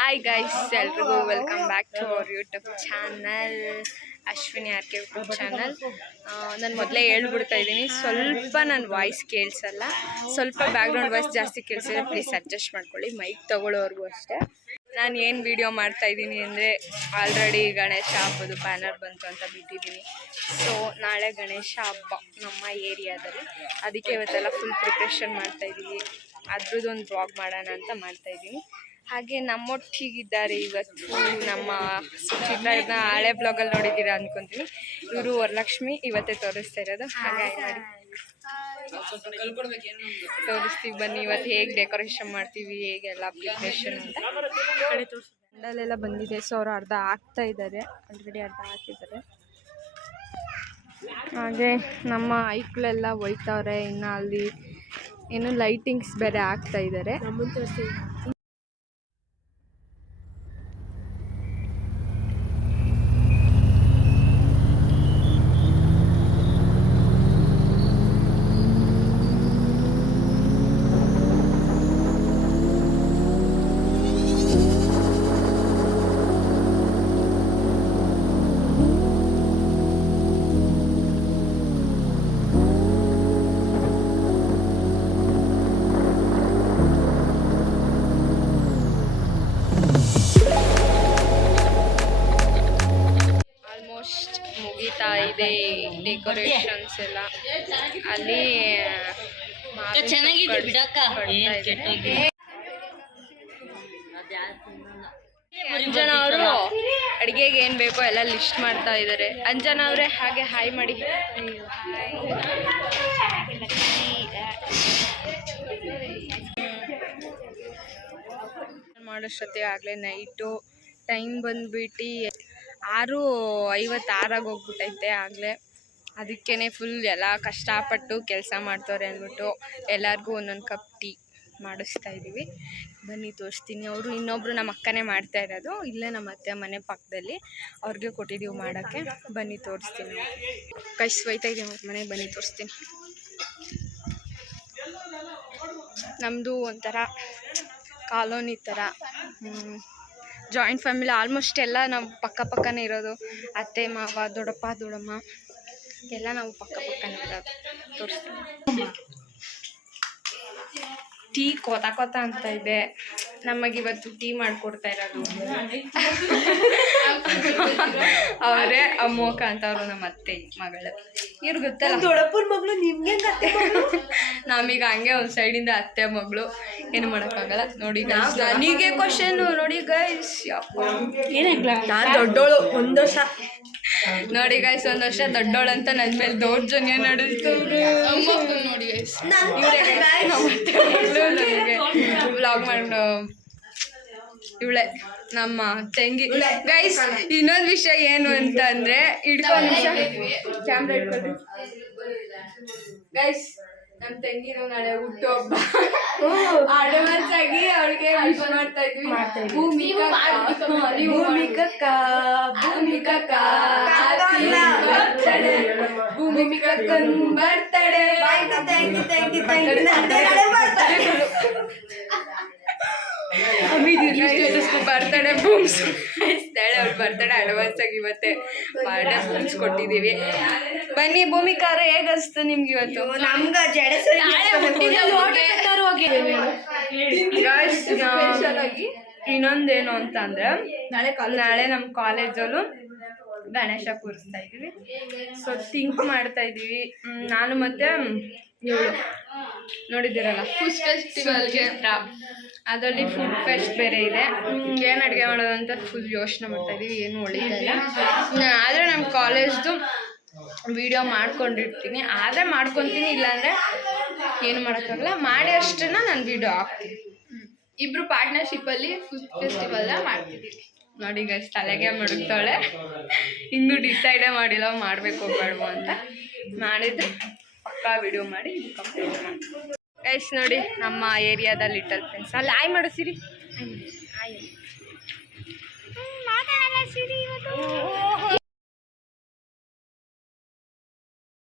Hi guys ಎಲ್ರಿಗೂ welcome back to our YouTube channel Ashwini R K YouTube channel ನಾನು ಮೊದಲೇ ಹೇಳ್ಬಿಡ್ತಾ ಇದ್ದೀನಿ, ಸ್ವಲ್ಪ ನನ್ನ ವಾಯ್ಸ್ ಕೇಳಿಸಲ್ಲ, ಸ್ವಲ್ಪ ಬ್ಯಾಕ್ಗ್ರೌಂಡ್ ವಾಯ್ಸ್ ಜಾಸ್ತಿ ಕೇಳಿಸಿದ್ರೆ ಪ್ಲೀಸ್ ಅಡ್ಜಸ್ಟ್ ಮಾಡ್ಕೊಳ್ಳಿ ಮೈಕ್ ತೊಗೊಳ್ಳೋರ್ಗೂ ಅಷ್ಟೇ. ನಾನು ಏನು ವೀಡಿಯೋ ಮಾಡ್ತಾ ಇದ್ದೀನಿ ಅಂದರೆ ಆಲ್ರೆಡಿ ಗಣೇಶ ಹಬ್ಬದ ಬ್ಯಾನರ್ ಬಂತು ಅಂತ ಬಿಟ್ಟಿದ್ದೀನಿ. ಸೊ ನಾಳೆ ಗಣೇಶ ಹಬ್ಬ ನಮ್ಮ ಏರಿಯಾದಲ್ಲಿ. ಅದಕ್ಕೆ ಇವತ್ತೆಲ್ಲ ಫುಲ್ ಪ್ರಿಪ್ರೇಷನ್ ಮಾಡ್ತಾ ಇದ್ದೀವಿ. ಅದ್ರದ್ದೊಂದು ಬ್ಲಾಗ್ ಮಾಡೋಣ ಅಂತ ಮಾಡ್ತಾ ಇದ್ದೀನಿ. ಹಾಗೆ ನಮ್ಮೊಟ್ಟಿಗಿದ್ದಾರೆ ಇವತ್ತು ನಮ್ಮ ಸುಚಿತ್ರನ ಹಳೆ ಬ್ಲಾಗಲ್ಲಿ ನೋಡಿದ್ದೀರಾ ಅನ್ಕೊಂತೀನಿ. ಇವರು ವರಲಕ್ಷ್ಮಿ ಇವತ್ತೇ ತೋರಿಸ್ತಾ ಇರೋದು. ಹಾಗಾಗಿ ಮಾಡಿ. ತೋರಿಸ್ತೀವಿ ಬನ್ನಿ ಇವತ್ತು ಹೇಗೆ ಡೆಕೋರೇಷನ್ ಮಾಡ್ತೀವಿ ಹೇಗೆಲ್ಲ ಪ್ರಿಪ್ರೇಷನ್ ಅಂತ. ಪೆಂಡಲೆಲ್ಲ ಬಂದಿದೆ. ಸೊ ಅವರು ಅರ್ಧ ಹಾಕ್ತಾ ಇದ್ದಾರೆ. ಆಲ್ರೆಡಿ ಅರ್ಧ ಹಾಕಿದ್ದಾರೆ. ಹಾಗೆ ನಮ್ಮ ಐಕ್ಳೆಲ್ಲ ಒಯ್ತವ್ರೆ. ಇನ್ನು ಅಲ್ಲಿ ಏನು ಲೈಟಿಂಗ್ಸ್ ಬೇರೆ ಹಾಕ್ತಾ ಇದ್ದಾರೆ. ಇದೆ ಡೆಕೋರೇಷನ್ಸ್ ಎಲ್ಲ ಅಲ್ಲಿ ಅಂಜನ ಚೆನ್ನಾಗಿದೆ ಬಿಡಕ್ಕ. ಅಂಜನಾ ಅವರು ಅಡಿಗೆಗೆ ಏನು ಬೇಕೋ ಎಲ್ಲ ಲಿಸ್ಟ್ ಮಾಡ್ತಾ ಇದಾರೆ. ಅಂಜನ ಅವರೇ ಹಾಗೆ ಹಾಯ್ ಮಾಡಿ. ಮಾಡೋಷ್ಟೊತ್ತಿಗೆ ಆಗ್ಲೇ ನೈಟು ಟೈಮ್ ಬಂದ್ಬಿಟ್ಟು ಆರು ಐವತ್ತಾರಾಗಿ ಹೋಗ್ಬಿಟ್ಟೈತೆ ಆಗಲೇ. ಅದಕ್ಕೇ ಫುಲ್ ಎಲ್ಲ ಕಷ್ಟಪಟ್ಟು ಕೆಲಸ ಮಾಡ್ತವ್ರೆ ಅಂದ್ಬಿಟ್ಟು ಎಲ್ಲರಿಗೂ ಒಂದೊಂದು ಕಪ್ ಟೀ ಮಾಡಿಸ್ತಾ ಇದ್ದೀವಿ ಬನ್ನಿ ತೋರಿಸ್ತೀನಿ. ಅವರು ಇನ್ನೊಬ್ರು ನಮ್ಮ ಅಕ್ಕನೇ ಮಾಡ್ತಾ ಇರೋದು. ಇಲ್ಲೇ ನಮ್ಮ ಅತ್ತೆ ಮನೆ ಪಕ್ಕದಲ್ಲಿ. ಅವ್ರಿಗೆ ಕೊಟ್ಟಿದ್ದೀವಿ ಮಾಡೋಕ್ಕೆ. ಬನ್ನಿ ತೋರಿಸ್ತೀನಿ. ಕೈ ಒಯ್ತಾ ಇದ್ದೀವಿ ಅವ್ರ ಮನೆಗೆ. ಬನ್ನಿ ತೋರಿಸ್ತೀನಿ. ನಮ್ಮದು ಒಂಥರ ಕಾಲೋನಿ ಥರ. ಜಾಯಿಂಟ್ ಫ್ಯಾಮಿಲಿ ಆಲ್ಮೋಸ್ಟ್ ಎಲ್ಲ ನಾವು ಪಕ್ಕ ಪಕ್ಕನೇ ಇರೋದು. ಅತ್ತೆ ಮಾವ ದೊಡ್ಡಪ್ಪ ದೊಡ್ಡಮ್ಮ ಎಲ್ಲ ನಾವು ಪಕ್ಕ ಪಕ್ಕನೇ ಇರೋದು. ತೋರಿಸ್ತೀವಿ ಟೀ ಕೊತ ಕೋತ ಅಂತ ಇದೆ. ನಮಗಿವತ್ತು ಟೀ ಮಾಡಿಕೊಡ್ತಾ ಇರೋದು. ಅವರೇ ಅಮ್ಮೋಕ ಅಂತ ಅವರು ನಮ್ಮ ಅತ್ತೆ ಮಗಳು. ಇವ್ರು ಗೊತ್ತಲ್ಲ? ದೊಡ್ಡಪ್ಪನ ಮಗಳು ನಿಮ್ಗೆ ನಮೀಗ ಹಂಗೆ ಒಂದು ಸೈಡಿಂದ ಅತ್ತೆ ಮಗಳು. ಏನು ಮಾಡೋಕ್ಕಾಗಲ್ಲ. ನೋಡಿ ನನಗೆ ಕ್ವಶನ್ ನೋಡಿ ಗೈಸ್ ನಾನು ದೊಡ್ಡೋಳು ಒಂದ್ ವರ್ಷ. ನೋಡಿ ಗೈಸ್ ಒಂದು ವರ್ಷ ದೊಡ್ಡೋಳು ಅಂತ ನನ್ನ ಮೇಲೆ ದೌರ್ಜನ್ಯ ನಡೆಸ್ತವ್ರೆ ನೋಡಿ ಗೈಸ್ ವ್ಲಾಗ್ ಮಾಡೋ ಇವಳೆ ನಮ್ಮ ತಂಗಿ. ಗೈಸ್ ಇನ್ನೊಂದು ವಿಷಯ ಏನು ಅಂತ ಅಂದ್ರೆ ನಿಮಿಷ. ಕ್ಯಾಮ್ರಾ ಇಟ್ಕೊಳ್ರಿ ಗೈಸ್ ನಮ್ಮ ತಂಗಿನೂ ನಾಳೆ ಹುಟ್ಟುಹಬ್ಬ ಅಡ್ವಾನ್ಸ್ ಆಗಿ ಅವಳಿಗೆ ವಿಶ್ ಮಾಡ್ತಾ ಇದ್ವಿ ಭೂಮಿಕಾ ಭೂಮಿಕಕ್ಕ ಭೂಮಿಕಕ್ಕ ಭೂಮಿಕಕ್ಕನ್ ಬರ್ತಡೆ ಬರ್ತಡೆ ಬೂಮ್ಸ್ ಇದ್ದಾಳೆ ಅವ್ಳು ಬರ್ತಡೆ ಅಡ್ವಾನ್ಸ್ ಆಗಿ ಇವತ್ತೆ ಬೂಮ್ಸ್ ಕೊಟ್ಟಿದ್ದೀವಿ. ಬನ್ನಿ ಭೂಮಿಕಾರ ಹೇಗೆ ಅನಿಸ್ತು ನಿಮ್ಗೆ ಇವತ್ತು? ನಮ್ಗ ಜಡೆ ಇನ್ನೊಂದೇನು ಅಂತ ಅಂದ್ರೆ ನಾಳೆ ನಾಳೆ ನಮ್ಮ ಕಾಲೇಜಲ್ಲೂ ಗಣೇಶ ಕೂರಿಸ್ತಾ ಇದೀವಿ ಸೊ ಥಿಂಕ್ ಮಾಡ್ತಾ ಇದೀವಿ ನಾನು ಮತ್ತೆ ಇವಳು. ನೋಡಿದ್ದೀರಲ್ಲ? ಫುಡ್ ಫೆಸ್ಟಿವಲ್ಗೆ ಅದರಲ್ಲಿ ಫುಡ್ ಫೆಸ್ಟ್ ಬೇರೆ ಇದೆ. ಏನು ಅಡುಗೆ ಮಾಡೋದು ಅಂತ ಫುಲ್ ಯೋಚನೆ ಮಾಡ್ತಾ ಇದೀವಿ. ಏನು ಒಳ್ಳೆಯಲ್ಲ ಆದರೆ ನಮ್ಮ ಕಾಲೇಜ್ದು ವಿಡಿಯೋ ಮಾಡ್ಕೊಂಡಿರ್ತೀನಿ. ಆದರೆ ಮಾಡ್ಕೊತೀನಿ ಇಲ್ಲಾಂದರೆ ಏನು ಮಾಡೋಕ್ಕಾಗಲ್ಲ. ಮಾಡಿ ಅಷ್ಟನ್ನ ನಾನು ವಿಡಿಯೋ ಹಾಕ್ತೀನಿ. ಇಬ್ರು ಪಾರ್ಟ್ನರ್ಶಿಪ್ಪಲ್ಲಿ ಫುಡ್ ಫೆಸ್ಟಿವಲ್ ಮಾಡ್ತಿದ್ದೀವಿ ನೋಡಿ ಗೈಸ್ ತಲೆಗೆ ಮಡಗ್ತಾಳೆ ಇನ್ನೂ ಡಿಸೈಡೇ ಮಾಡಿಲ್ಲ ಮಾಡಬೇಕು ಬೇಡವು ಅಂತ ಮಾಡಿದ್ರೆ ಪಕ್ಕಾ ವಿಡಿಯೋ ಮಾಡಿ ಕಂಪ್ಲೀಟ್ ಮಾಡಿ ಗೈಸ್ ನೋಡಿ ನಮ್ಮ ಏರಿಯಾದ ಲಿಟಲ್ ಫ್ರೆಂಡ್ಸ್. ಅಲ್ಲಿ ಆಯ್ ಮಾಡಿಸಿರಿ ಸಿರಿ.